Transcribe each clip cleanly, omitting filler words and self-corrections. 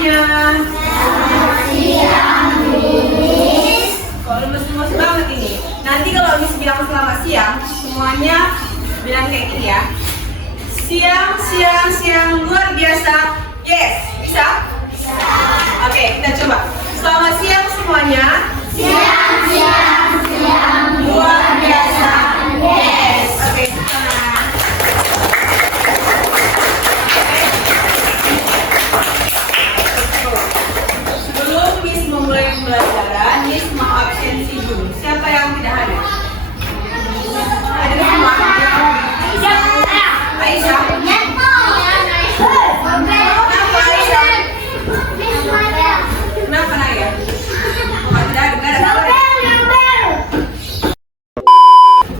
semuanya. Selamat siang, Miss. Kalau lemes-lemes banget ini. Nanti kalau Miss bilang selamat siang, semuanya bilang kayak gini ya. Siang, siang, siang luar biasa. Yes, bisa? Bisa. Oke, kita coba. Selamat siang semuanya. Siang, siang, siang luar biasa. Yes. Oke, sekarang. Sebelum Miss memulai pembelajaran, Miss mau absensi dulu. Siapa yang tidak hadir? Ada semua? Aisyah. Kenapa Aisyah? Kenapa Naya? Oh, tidak ada.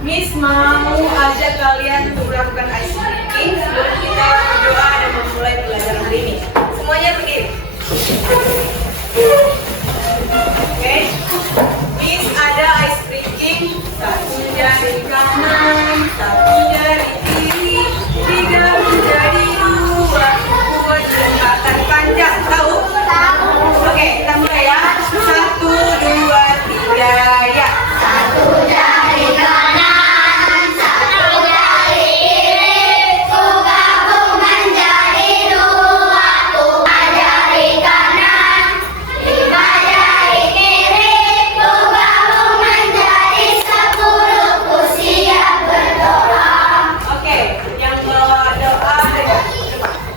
Miss mau ajak kalian untuk melakukan ice breaking sebelum kita berdoa dan memulai pelajaran hari ini. Semuanya berdiri. Oke, Miss ada ice breaking. Satu jari kanan, satu jari kiri, tiga menjadi dua, buat jembatan panjang. Tahu? Tahu. Oke, kita mulai ya. Satu, dua, tiga, ya. Satu jari kanan, satu jari kiri, gabung menjadi dua, dua jari kanan, lima jari kiri, gabung menjadi 10, siap berdoa. Oke, yang bawa doa dengan coba.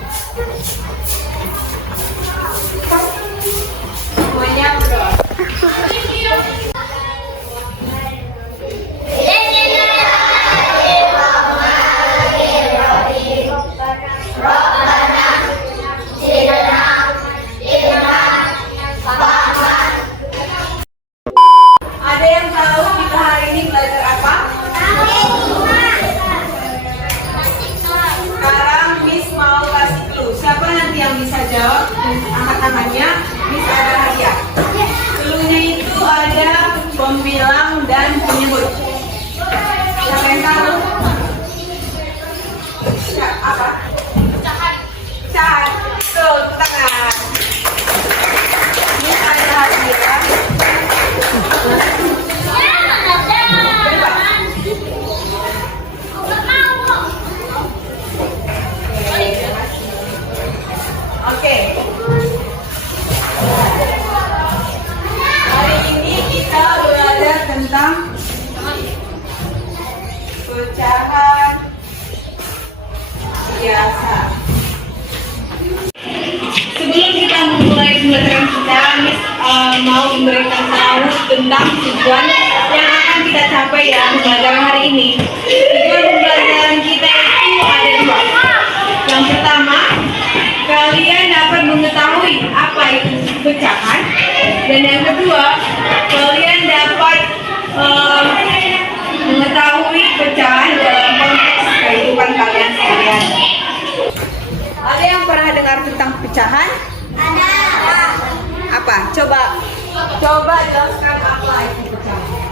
Semuanya berdoa. Ada yang tahu kita hari ini belajar apa? Sekarang Miss mau kasih clue. Siapa nanti yang bisa jawab? Angkat tangannya. Miss ada hadiah. Clue-nya itu ada pembilang dan penyebut. Siapa yang tahu? Apa? Pecahan. Tuh, tangan. Miss ada hadiah. Oke. Hari ini kita belajar tentang pecahan biasa. Sebelum kita memulai pembelajaran kita, Miss mau memberikan tahu tentang tujuan yang akan kita capai ya pembelajaran hari ini. Tujuan pembelajaran kita itu ada dua. Yang pertama, kalian dapat mengetahui apa itu pecahan, dan yang kedua, kalian dapat mengetahui pecahan dalam konteks kehidupan kalian sehari-hari. Ada yang pernah dengar tentang pecahan? Ada. Apa? Coba jelaskan apa itu pecahan.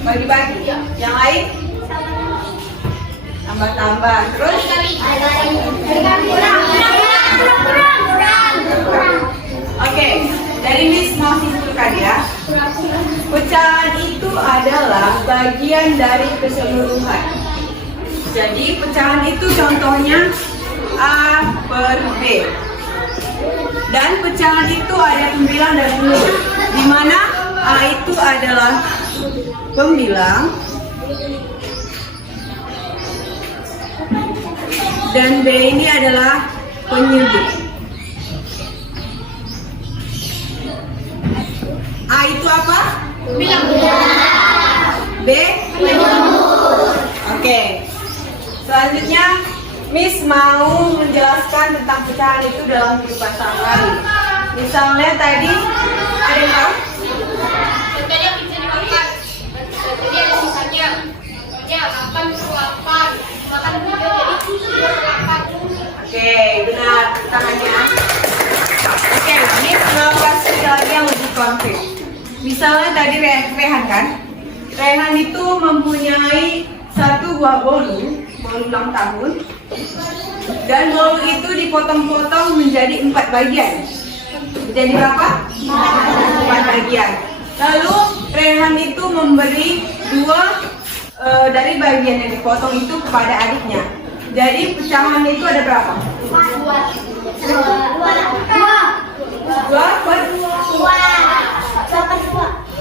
Bagi-bagi. Yang lain? Tambah-tambah. Terus? Oke, dari Miss mau simpulkan ya. Pecahan itu adalah bagian dari keseluruhan. Jadi pecahan itu contohnya A per B. Dan pecahan itu ada pembilang dan penyebut. Di mana A itu adalah pembilang dan B ini adalah penyebut. A itu apa? Pembilang. B penyebut. Oke. Selanjutnya Miss mau menjelaskan tentang pecahan itu dalam kehidupan sehari-hari. Misalnya tadi ada yang tahu? Contohnya bisa dimakan. Jadi ada sisanya. Ya, makan 8. Makan 3 jadi 8. Oke, benar. Tangannya. Oke, Miss mau kasih lagi yang lebih konkret. Misalnya tadi Rehan kan? Rehan itu mempunyai satu buah bolu ulang tahun Dan bolu itu dipotong-potong menjadi 4 bagian. Jadi berapa? 4 bagian. Lalu Rehan itu memberi 2 dari bagian yang dipotong itu kepada adiknya. Jadi pecahannya itu ada berapa? 2 per 2.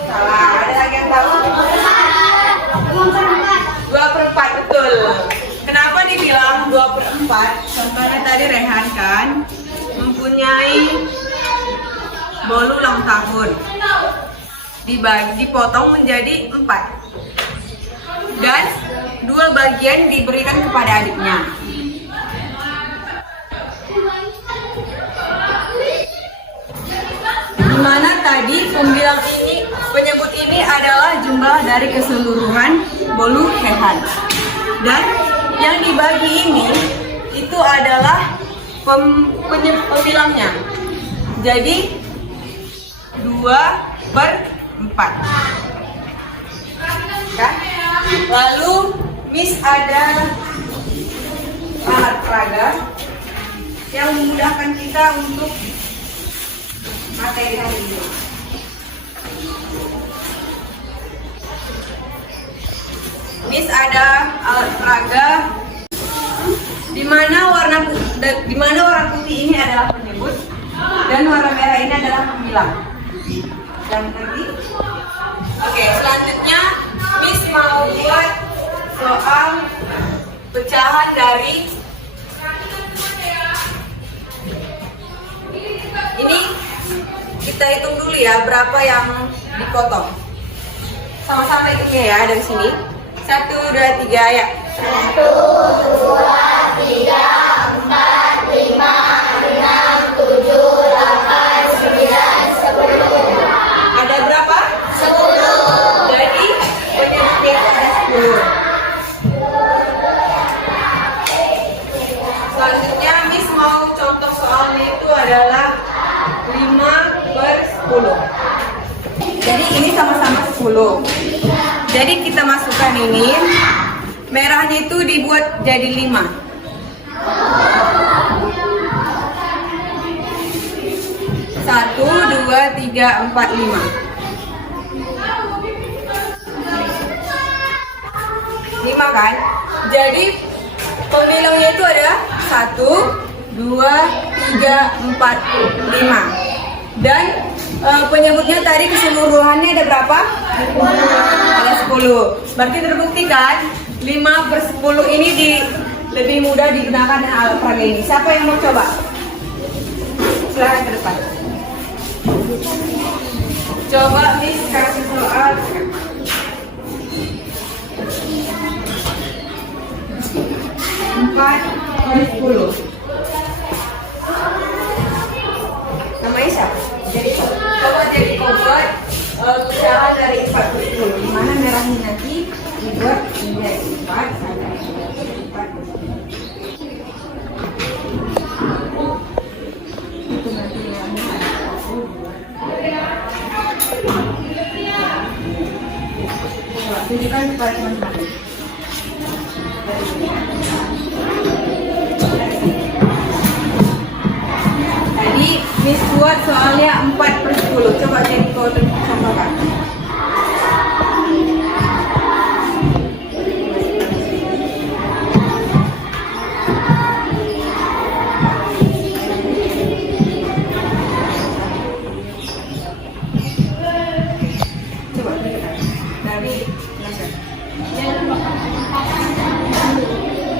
Salah, ada lagi yang tahu? 2 per 4, betul. Kenapa dibilang 2 per 4? Karena tadi Rehan kan mempunyai bolu ulang tahun. Dipotong menjadi 4. Dan 2 bagian diberikan kepada adiknya. Dimana tadi penyebut ini adalah jumlah dari keseluruhan bolu Rehan. Dan yang dibagi ini itu adalah pembilangnya. Jadi 2 per 4. Kan? Lalu Miss ada alat peraga yang memudahkan kita untuk materi hari ini. Miss ada alat peraga di mana warna putih ini adalah penyebut dan warna merah ini adalah pembilang. Dan nanti, oke, selanjutnya Miss mau buat soal pecahan dari ini. Kita hitung dulu ya berapa yang dipotong. Sama-sama hitungnya ya dari sini. 1, 2, 3 ya. 1, 2, 3, 4, 5, 6, 7, 8, 9, 10. Ada berapa? 10. Jadi penyebutnya ada 10. Selanjutnya Miss mau contoh soalnya itu adalah 5 per 10. Jadi ini sama-sama 10. Jadi kita masukkan ini. Merahnya itu dibuat jadi 5. 1, 2, 3, 4, 5. 5 kan? Jadi pembilangnya itu ada 1, 2, 3, 4, 5. Dan penyebutnya tadi keseluruhannya ada berapa? Ada 10. Berarti terbukti kan 5 per 10 ini lebih mudah digunakan dengan alat peraga ini. Siapa yang mau coba? Silahkan ke depan. Coba Miss kasih soal. 4 per 10. Namanya siapa? Jadi coba jadi buat pecahan dari 4 per 10. Dimana merahnya nanti dibuat menjadi 4 sampai 4. Itu nanti merahnya ada 1, 2. Tunjukkan kepada teman-teman. Tadi Miss buat soalnya 4 per 10. Coba jadi kau contohkan. Coba dari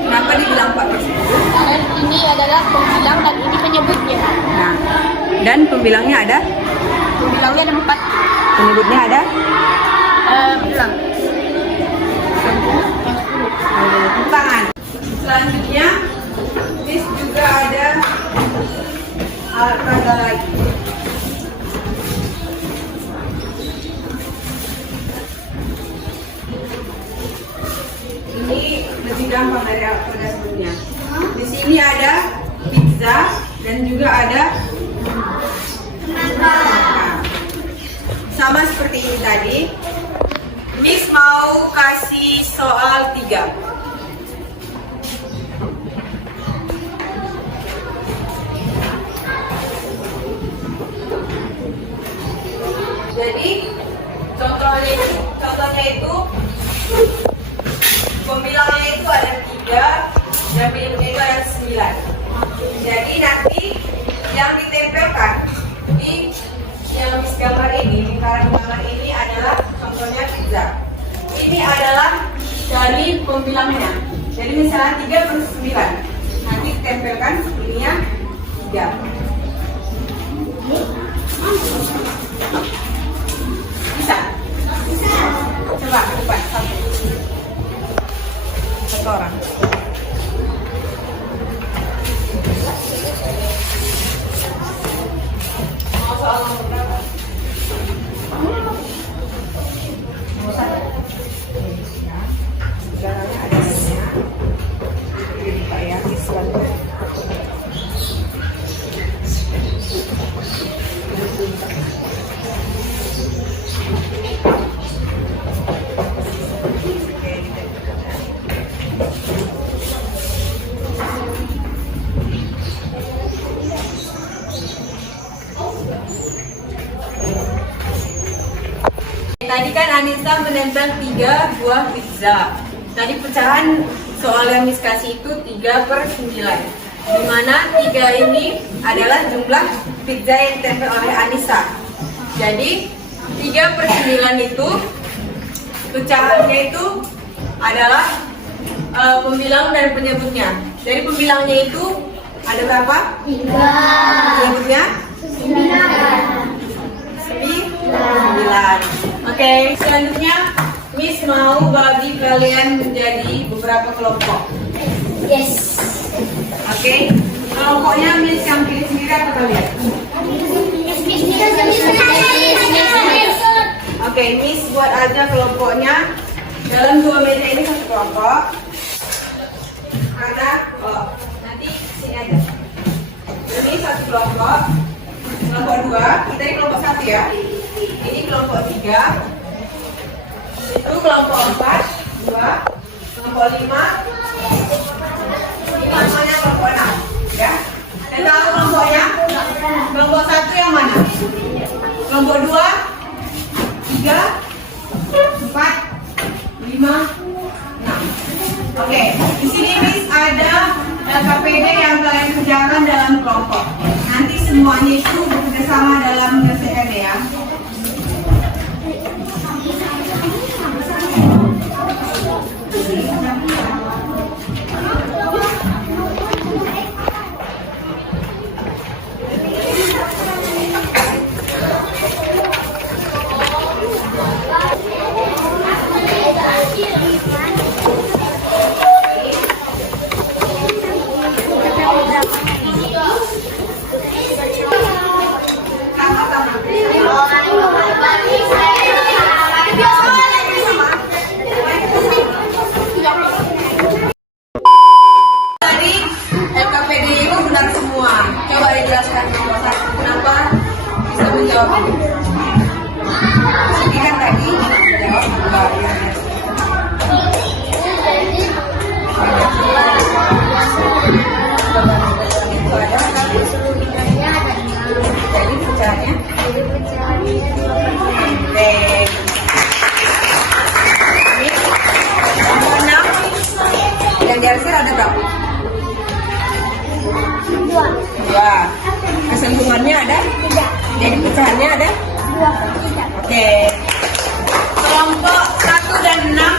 kenapa dibilang 4 per 10? Karena ini adalah pembilang dan ini penyebutnya. Nah, dan pembilangnya ada? Pembilangnya ada 4. Penyebutnya ada? Bilang. Tangan. Selanjutnya, Miss juga ada alat peraga lagi. Ini lebih gampang dari alat peraga sebelumnya. Di sini ada pizza dan juga ada sama seperti ini tadi. Miss mau kasih soal 3. Jadi contohnya itu pembilangnya itu ada 3 dan penyebutnya itu ada 9. Jadi nanti yang ditempelkan di yang gambar ini, lingkaran gambar ini adalah contohnya pizza. Ini adalah dari pembilangnya. Jadi misalnya 3/9. Nanti ditempelkan ininya 3. Bisa? Bisa. Coba ke depan, satu orang. Mau soal nomor berapa? Nomor 1. Sebenarnya ada nya. Jadi Pak ya, Islam. Tadi kan Anissa menempel 3 buah pizza. Tadi pecahan soal yang Miss kasih itu 3/9. Di mana 3 ini adalah jumlah pizza yang ditempel oleh Anissa. Jadi 3/9 itu pecahannya itu adalah pembilang dan penyebutnya. Jadi pembilangnya itu ada berapa? 3. Penyebutnya? 9. Oke, selanjutnya Miss mau bagi kalian menjadi beberapa kelompok. Yes. Oke, kelompoknya Miss yang pilih sendiri atau kalian? Oke, Miss buat aja kelompoknya. Dalam 2 meja ini satu kelompok. Nanti sini aja. Ini satu kelompok. Kelompok 2, kita di kelompok 1 ya. Ini kelompok 3. Itu kelompok 4, 2, kelompok 5. Ini namanya kelompok 6, ya. Dan tahu kelompoknya? Kelompok 1 yang mana? Kelompok 2, 3, 4, 5, 6. Oke, di sini Miss ada KPD yang kalian kerjakan dalam kelompok. Nanti semuanya itu bekerjasama dalam menyelesaikan ya. Tadi LKPD itu benar semua. Coba dijelaskan kenapa bisa menjawab ini. Ini kan tadi jawab jadi pecahannya. Oke. Nomor 6 yang diarsir ada berapa? 2. Kesentuhannya ada? 3. Jadi pecahannya ada? 2. Oke. Kelompok 1 dan 6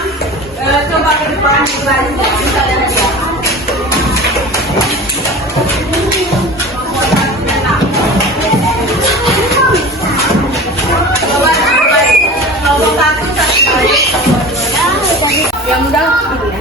coba ke depan di baris ya. Kita lihat ya. Kelompok 1 dan 6. Coba satu baris. Kelompok 1 satu baris. Yang mudah ini ya.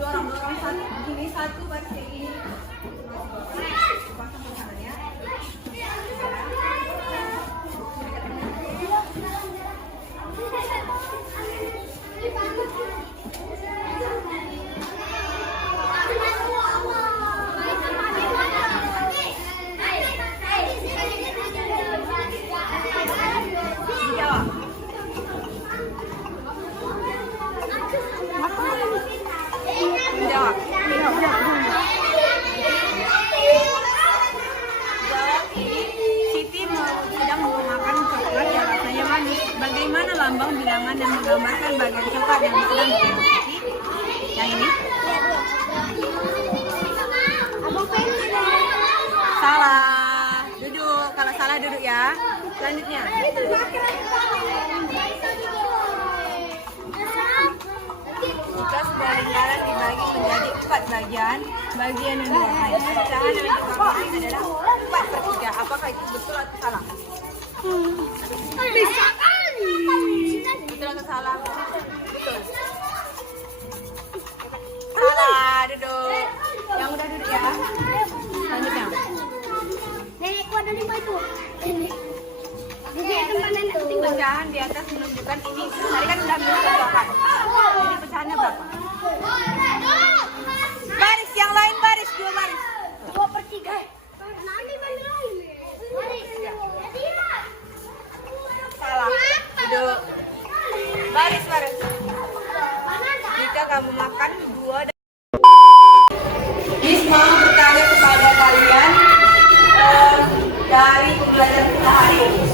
Dorong satu, begini satu, baris kayak gini. Pasang ke kanan ya. Dijawab. Jawab. Siti sedang memakan coklat yang rasanya manis. Bagaimana lambang bilangan yang menggambarkan bagian coklat yang sedang dikonsumsi? Yang ini? Salah. Duduk. Kalau salah duduk ya. Selanjutnya. Jika sebuah lingkaran dibagi menjadi 4 bagian, bagian yang diwarnai pecahan yang diwarnai adalah 4/3. Apakah itu betul atau salah? Betul atau salah? Betul. Salah, duduk. Yang udah duduk ya. Selanjutnya. Nenekku ada 5 itu. Jadi tempat nenek Pecahan di atas menunjukkan ini. Tadi kan udah menunjukkan. Ini pecahannya berapa? Baris yang lain, baris 2 baris. 2/3. Nanti balik lagi. Salah. Duduk. Baris, baris. Jika kamu makan 2 Miss mau bertanya kepada kalian dari pembelajaran kita hari ini.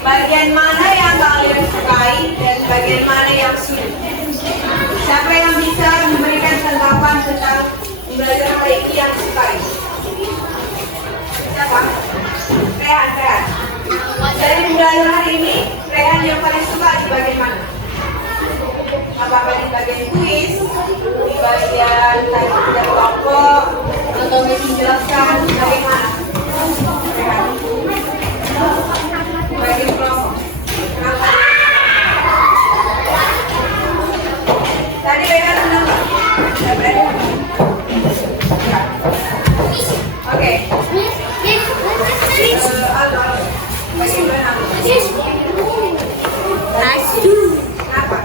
Bagian mana yang kalian sukai dan bagian mana yang sulit? Siapa yang bisa memberikan tanggapan tentang pembelajaran hari ini yang sukai? Siapa? Rehan. Dari pembelajaran hari ini, Rehan yang paling suka di bagian mana? Apakah di bagian kuis, di bagian tadi kerja kelompok, atau menjelaskan bagaimana? Di bagian kelompok. Kenapa? Tadi Rehan senang nggak? Ya, berani? Ya. Oke. Aldo, bagaimana? Kenapa?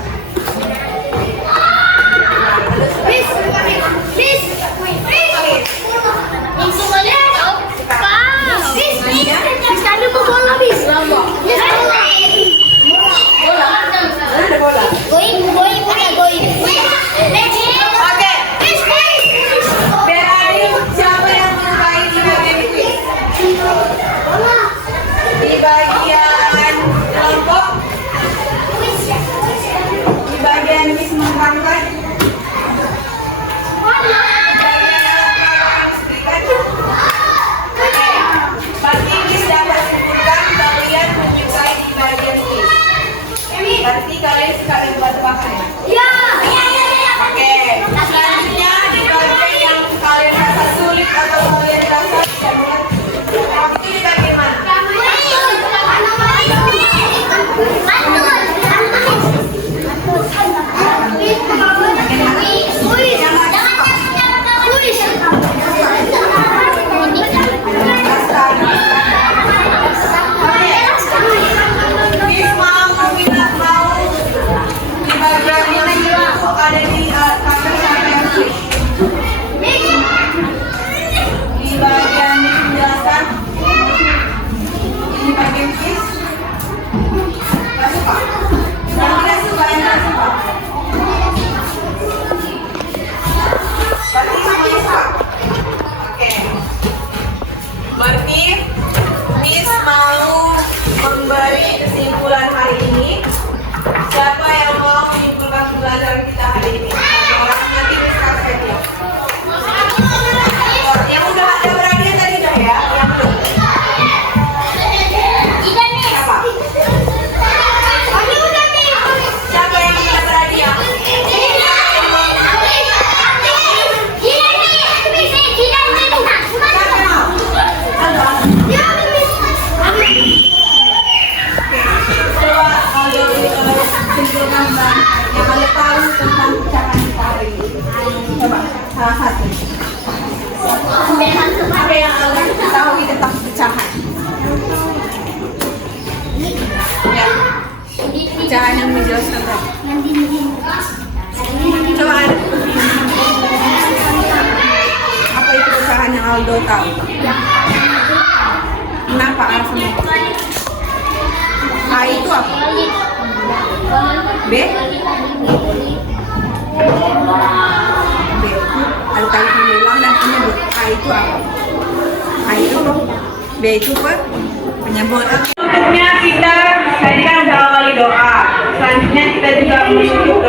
Ada bola. Going. Oke. ini. Orang nanti disangkat ya. Yang udah ada berani tadi dah ya, yang belum. Siapa? Siapa yang udah berani ya? Coba kalau simpulkan Bang, yang Anda tahu tentang pecahan kita hari ini. Coba salah satu. Apa yang Anda tahu tentang pecahan? Ya, pecahan yang menjelaskan tadi. Coba Anda. Apa itu pecahan yang Aldo tahu? Kenapa alasannya? A itu apa? B? B itu ada tali pengulang dan penyebut. A itu apa? A itu B itu apa? Penyebut. Berikutnya kita tadi kan udah awali doa. Selanjutnya kita juga bersyukur